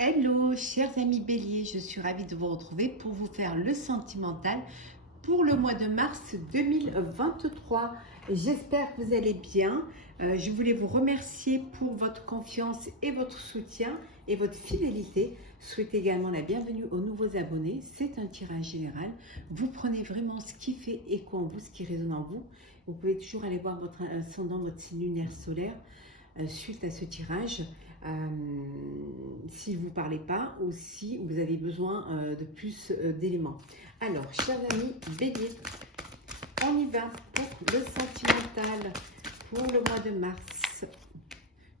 Hello, chers amis béliers, je suis ravie de vous retrouver pour vous faire le sentimental pour le mois de mars 2023. J'espère que vous allez bien. Je voulais vous remercier pour votre confiance et votre soutien et votre fidélité. Je souhaite également la bienvenue aux nouveaux abonnés. C'est un tirage général. Vous prenez vraiment ce qui fait écho en vous, ce qui résonne en vous. Vous pouvez toujours aller voir votre ascendant, votre signe lunaire solaire suite à ce tirage. Si vous ne parlez pas ou si vous avez besoin de plus d'éléments. Alors, chers amis béliers, on y va pour le sentimental pour le mois de mars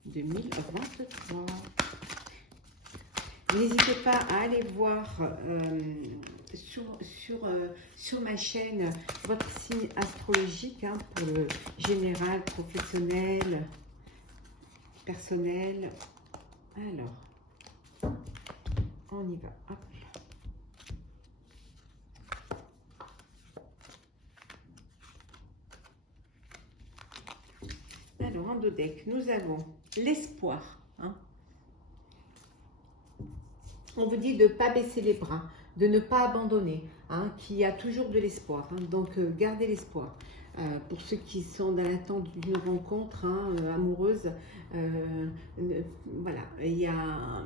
2023. N'hésitez pas à aller voir sur ma chaîne votre signe astrologique pour le général, professionnel, personnel. Alors, on y va. Hop. Alors, en dos deck, nous avons l'espoir. On vous dit de ne pas baisser les bras, de ne pas abandonner, qu'il y a toujours de l'espoir. Donc, gardez l'espoir. Pour ceux qui sont dans l'attente d'une rencontre amoureuse, voilà, il y a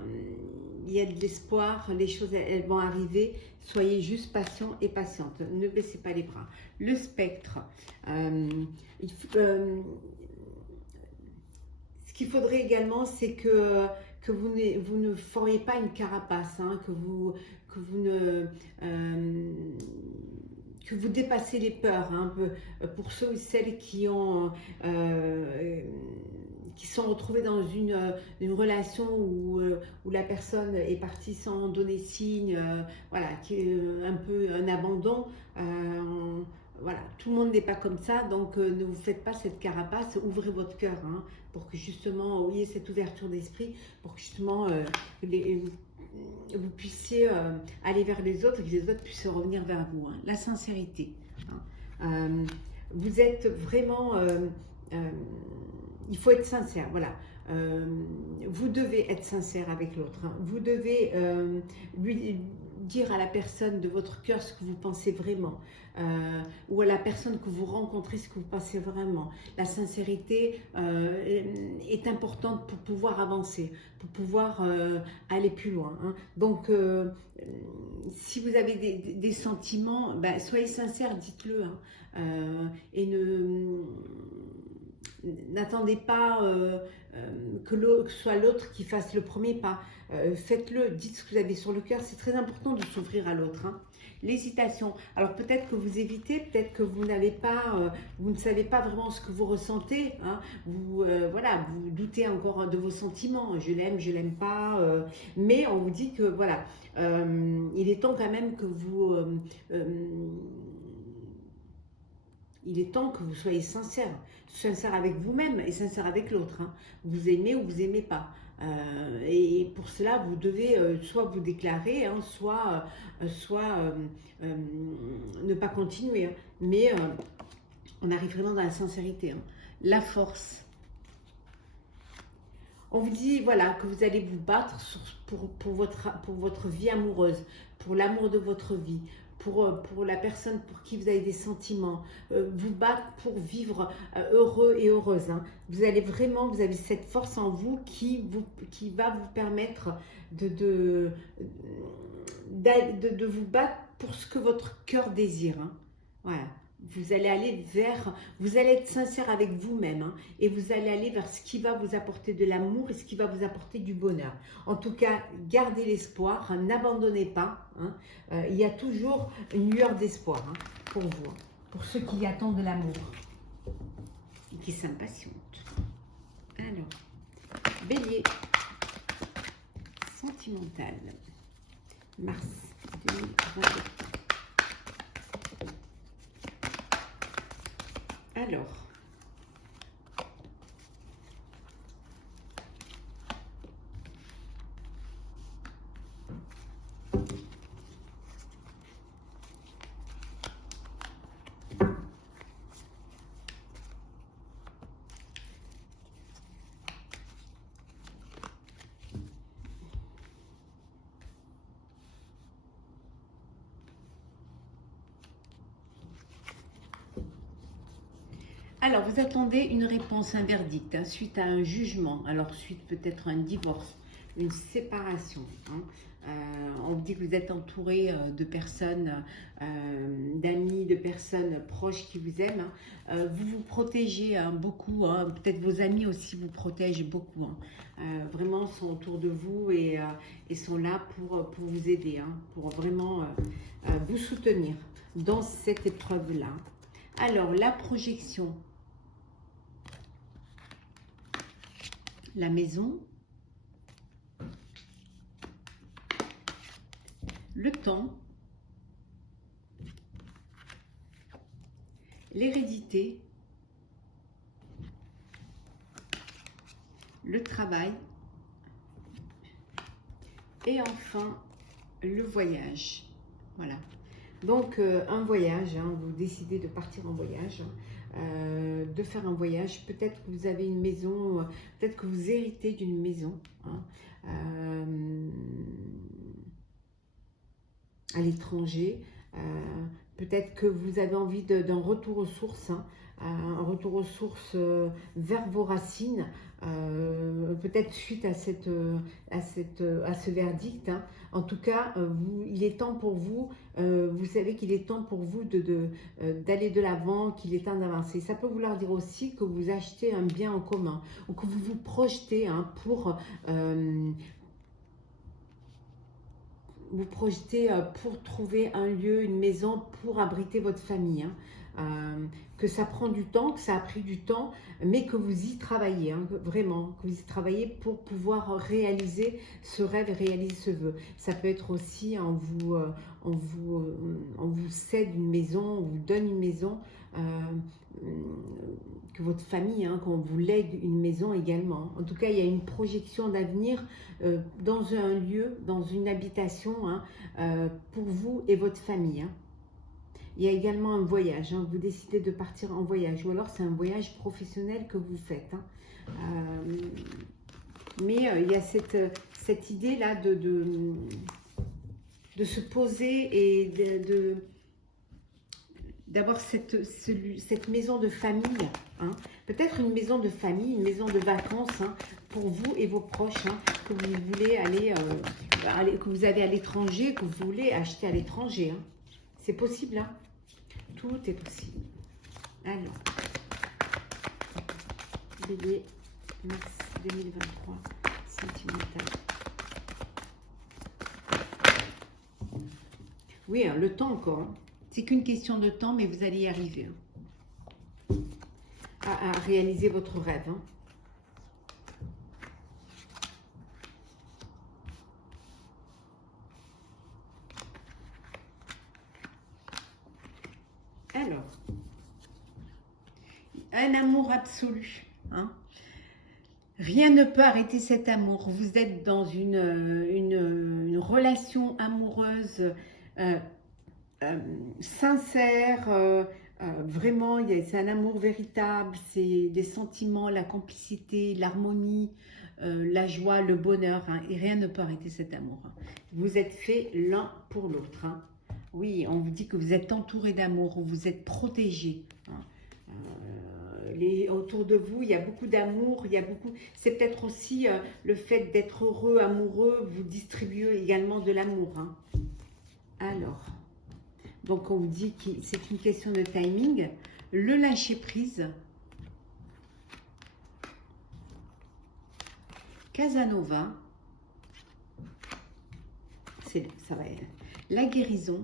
de l'espoir, les choses elles vont arriver, soyez juste patient et patiente, ne baissez pas les bras. Le spectre, ce qu'il faudrait également, c'est que vous ne formiez pas une carapace, que vous dépassez les peurs, pour ceux et celles qui sont retrouvés dans une relation où la personne est partie sans donner signe, voilà, qui est un peu un abandon. Voilà, tout le monde n'est pas comme ça, donc ne vous faites pas cette carapace, ouvrez votre cœur, pour que justement, vous ayez cette ouverture d'esprit, pour que justement vous puissiez aller vers les autres et que les autres puissent revenir vers vous. La sincérité. Vous êtes vraiment... il faut être sincère, voilà. Vous devez être sincère avec l'autre. Vous devez lui dire à la personne de votre cœur ce que vous pensez vraiment, ou à la personne que vous rencontrez ce que vous pensez vraiment. La sincérité est importante pour pouvoir avancer, pour pouvoir aller plus loin. Donc, si vous avez des sentiments, soyez sincère, dites-le, et n'attendez pas que ce soit l'autre qui fasse le premier pas. Faites-le, dites ce que vous avez sur le cœur. C'est très important de s'ouvrir à l'autre. L'hésitation. Alors peut-être que vous évitez, peut-être que vous n'avez pas, vous ne savez pas vraiment ce que vous ressentez. Voilà, vous doutez encore de vos sentiments. Je l'aime pas. Mais on vous dit que voilà, il est temps quand même que vous il est temps que vous soyez sincère avec vous-même et sincère avec l'autre. Vous aimez ou vous n'aimez pas. Et pour cela, vous devez soit vous déclarer, soit ne pas continuer. Mais on arrive vraiment dans la sincérité. La force. On vous dit voilà, que vous allez vous battre pour votre vie amoureuse, pour l'amour de votre vie, pour la personne pour qui vous avez des sentiments, vous battre pour vivre heureux et heureuse. Vous avez cette force en vous qui va vous permettre de vous battre pour ce que votre cœur désire. Voilà. Vous allez être sincère avec vous-même, et vous allez aller vers ce qui va vous apporter de l'amour et ce qui va vous apporter du bonheur. En tout cas, gardez l'espoir, n'abandonnez pas. Il y a toujours une lueur d'espoir pour vous, pour ceux qui attendent de l'amour et qui s'impatientent. Alors, Bélier, sentimental, mars 2023. Alors, Alors, vous attendez une réponse, un verdict, hein, suite à un jugement. Alors, suite peut-être à un divorce, une séparation. Hein. On vous dit que vous êtes entouré de personnes, d'amis, de personnes proches qui vous aiment. Hein. Vous vous protégez hein, beaucoup. Hein. Peut-être vos amis aussi vous protègent beaucoup. Hein. Vraiment sont autour de vous et sont là pour vous aider, hein, pour vraiment vous soutenir dans cette épreuve-là. Alors, la projection. La maison, le temps, l'hérédité, le travail et enfin le voyage. Voilà. Donc un voyage, hein, vous décidez de partir en voyage. De faire un voyage, peut-être que vous avez une maison, peut-être que vous héritez d'une maison hein, à l'étranger, peut-être que vous avez envie d'un retour aux sources, hein, un retour aux sources vers vos racines, peut-être suite à, à ce verdict. Hein. En tout cas, il est temps pour vous, vous savez qu'il est temps pour vous d'aller de l'avant, qu'il est temps d'avancer. Ça peut vouloir dire aussi que vous achetez un bien en commun ou que vous vous projetez hein, vous projetez pour trouver un lieu, une maison pour abriter votre famille. Hein. Que ça prend du temps, que ça a pris du temps, mais que vous y travaillez, hein, vraiment, que vous y travaillez pour pouvoir réaliser ce rêve et réaliser ce vœu. Ça peut être aussi on vous cède une maison, on vous donne une maison, que votre famille, hein, qu'on vous lègue une maison également. En tout cas, il y a une projection d'avenir dans un lieu, dans une habitation hein, pour vous et votre famille. Hein. Il y a également un voyage, hein. Vous décidez de partir en voyage, ou alors c'est un voyage professionnel que vous faites. Hein. Mais il y a cette idée-là de se poser et d'avoir cette maison de famille. Hein. Peut-être une maison de famille, une maison de vacances hein, pour vous et vos proches, hein, que vous voulez que vous avez à l'étranger, que vous voulez acheter à l'étranger. Hein. C'est possible, hein. Tout est possible. Alors, Bélier, mars 2023, sentimental. Oui, hein, le temps encore. Hein. C'est qu'une question de temps, mais vous allez y arriver. Hein. À réaliser votre rêve. Hein. Alors, un amour absolu. Hein. Rien ne peut arrêter cet amour. Vous êtes dans une relation amoureuse sincère. Vraiment, c'est un amour véritable. C'est des sentiments, la complicité, l'harmonie, la joie, le bonheur. Hein, et rien ne peut arrêter cet amour. Hein. Vous êtes faits l'un pour l'autre. Hein. Oui, on vous dit que vous êtes entouré d'amour, vous êtes protégé. Hein. Autour de vous, il y a beaucoup d'amour, c'est peut-être aussi le fait d'être heureux, amoureux, vous distribuez également de l'amour. Hein. Alors, donc on vous dit que c'est une question de timing. Le lâcher prise. Casanova. Ça va être la guérison.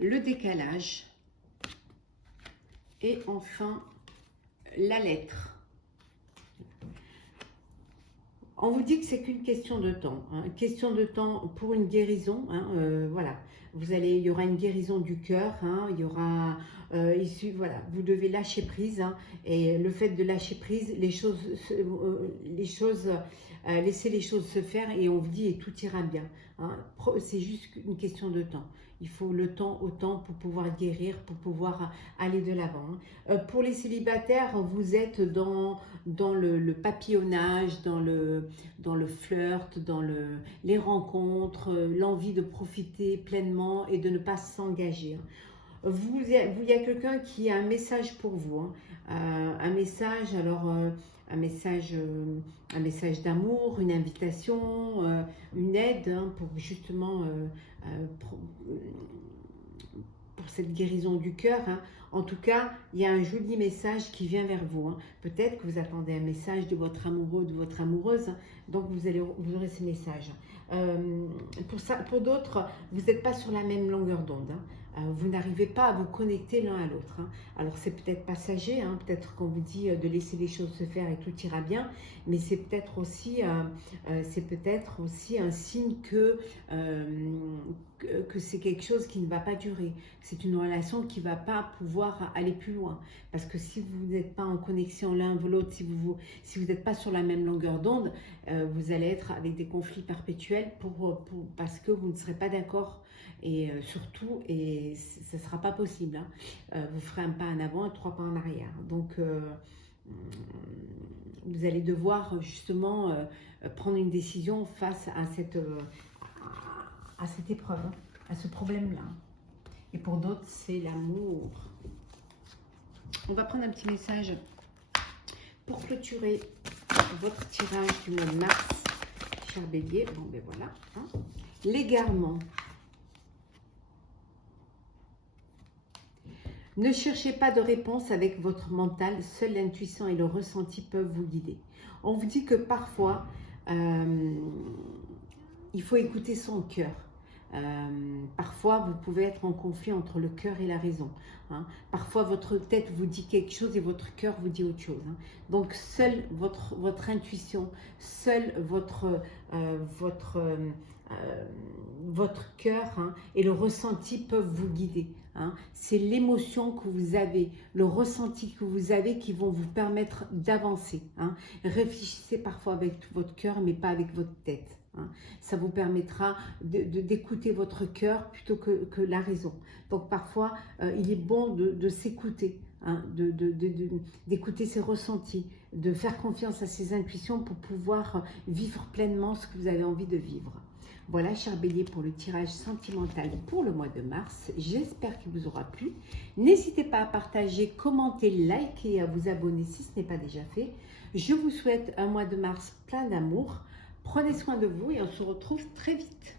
Le décalage. Et enfin, la lettre. On vous dit que c'est qu'une question de temps. Hein, question de temps pour une guérison. Hein, voilà. Il y aura une guérison du cœur. Hein, il y aura voilà. Vous devez lâcher prise. Hein, et le fait de lâcher prise, laisser les choses se faire. Et on vous dit et tout ira bien. Hein, c'est juste une question de temps. Il faut le temps au temps pour pouvoir guérir, pour pouvoir aller de l'avant. Pour les célibataires, vous êtes dans le papillonnage, dans le flirt, dans les rencontres, l'envie de profiter pleinement et de ne pas s'engager. il y a quelqu'un qui a un message pour vous, hein. Un message, alors un message d'amour, une invitation, une aide, hein, pour justement pour cette guérison du cœur, hein. En tout cas, il y a un joli message qui vient vers vous, hein. Peut-être que vous attendez un message de votre amoureux, de votre amoureuse, hein. Donc vous aurez ce message. Pour d'autres, vous n'êtes pas sur la même longueur d'onde, hein. Vous n'arrivez pas à vous connecter l'un à l'autre, hein. Alors c'est peut-être passager, hein, peut-être qu'on vous dit de laisser les choses se faire et tout ira bien, mais c'est peut-être aussi un signe que c'est quelque chose qui ne va pas durer. C'est une relation qui ne va pas pouvoir aller plus loin. Parce que si vous n'êtes pas en connexion l'un avec l'autre, si vous n'êtes pas sur la même longueur d'onde, vous allez être avec des conflits perpétuels parce que vous ne serez pas d'accord. Et surtout, ce ne sera pas possible, hein. Vous ferez un pas en avant et 3 pas en arrière. Donc, vous allez devoir justement prendre une décision face à cette épreuve, hein, à ce problème-là. Et pour d'autres, c'est l'amour. On va prendre un petit message pour clôturer votre tirage du mois de mars, cher bélier. Bon, ben voilà, hein. L'égarement. Ne cherchez pas de réponse avec votre mental, seule l'intuition et le ressenti peuvent vous guider. On vous dit que parfois, il faut écouter son cœur. Parfois, vous pouvez être en conflit entre le cœur et la raison, hein. Parfois, votre tête vous dit quelque chose et votre cœur vous dit autre chose, hein. Donc, seule votre intuition, seul votre cœur, hein, et le ressenti peuvent vous guider, hein. C'est l'émotion que vous avez, le ressenti que vous avez qui vont vous permettre d'avancer, hein. Réfléchissez parfois avec votre cœur, mais pas avec votre tête, hein. Ça vous permettra d'écouter votre cœur plutôt que la raison. Donc parfois, il est bon de s'écouter, hein, d'écouter ses ressentis, de faire confiance à ses intuitions pour pouvoir vivre pleinement ce que vous avez envie de vivre. Voilà, cher bélier, pour le tirage sentimental pour le mois de mars. J'espère qu'il vous aura plu. N'hésitez pas à partager, commenter, liker et à vous abonner si ce n'est pas déjà fait. Je vous souhaite un mois de mars plein d'amour. Prenez soin de vous et on se retrouve très vite.